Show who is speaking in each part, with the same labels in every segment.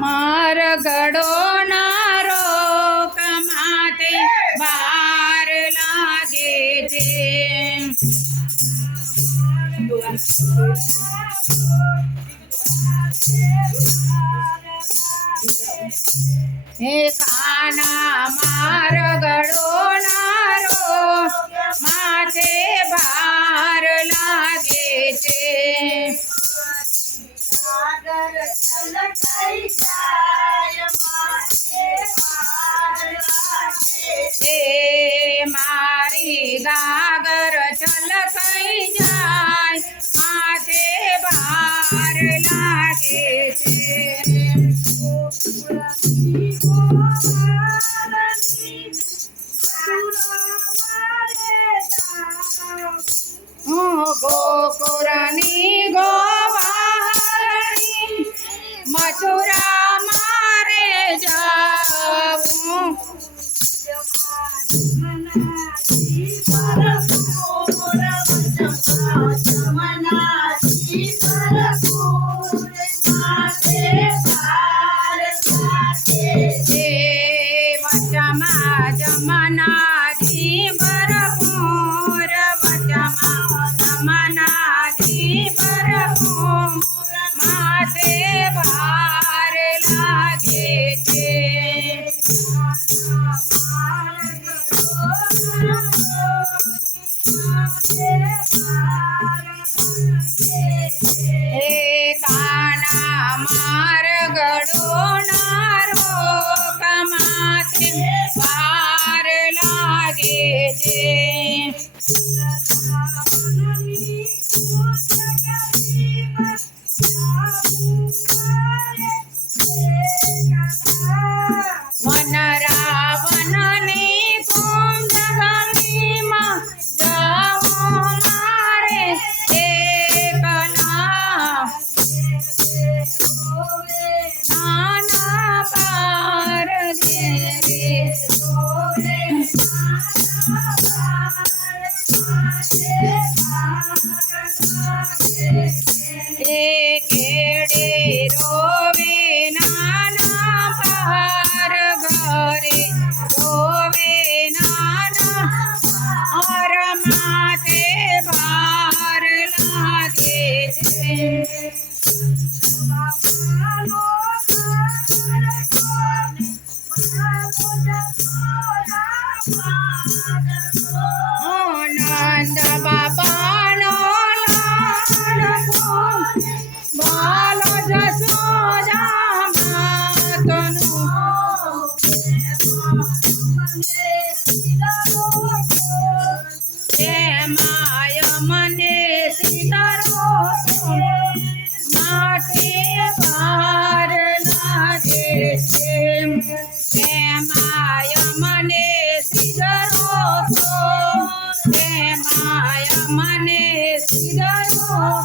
Speaker 1: માર ગડો નારો કમાતે બાર લાગે છે. હે કાના માર ગડો
Speaker 2: ના दागर छलक
Speaker 1: હે કાના માર ગડો નારો કમાતે પાર લાગે છે. મને સિદારો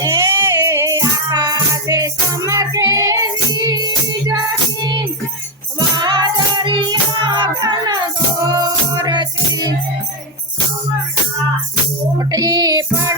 Speaker 1: એ આકાશે ચમકે વીજળી, વાદળિયા ઘનઘોર છે. તૂટી પડશે